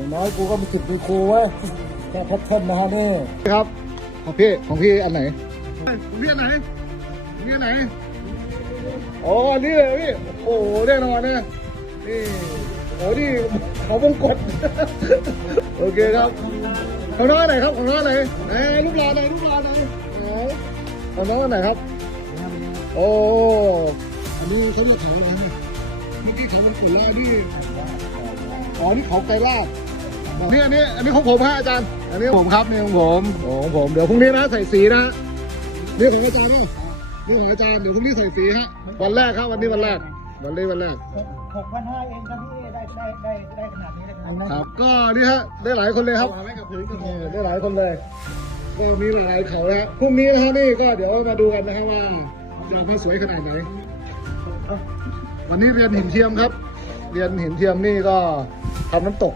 อย่างน้อยกูก็มีจิตมีครูเว้ยแค่แพทเทิร์นนะฮะนี่ครับ ของพี่ของพี่อันไหนของพี่อันไหนของพี่อันไหนอ๋ออันนี่เลยพี่โอ้โหแน่นอนนะนี่โอ้นี่เขาวงกดโอเคครับของน้องอันไหนครับของน้องอันไหนไหนลูกหลานไหนลูกหลานไหนไหนของน้องอันไหนครับ โอ้อันนี้เขาเรียกเขาอะไรนะเมื่อกี้เขาเป็นกุ่ล่านี่อ๋อนี่เขาไกรลาด นี่อันนี้อันนี้ของผมฮะอาจารย์ อันนี้ของผมครับนี่ของผมโอ้ของผมเดี๋ยวพรุ่งนี้นะใส่สีนะนี่ของอาจารย์นี่นี่ของอาจารย์เดี๋ยวพรุ่งนี้ใส่สีฮะวันแรกครับวันนี้วันแรกวันนี้วันแรกหกพันห้าเองครับพี่ได้ได้ได้ได้ขนาดนี้เลยครับครับก็นี่ฮะได้หลายคนเลยครับนี่ได้หลายคนเลยก็มีหลายเขาแล้วพรุ่งนี้นะฮะนี่ก็เดี๋ยวมาดูกันนะครับว่าจะออกมาสวยขนาดไหนวันนี้เรียนหินเทียมครับ เรียนหินเทียมนี่ก็ทำน้ำตก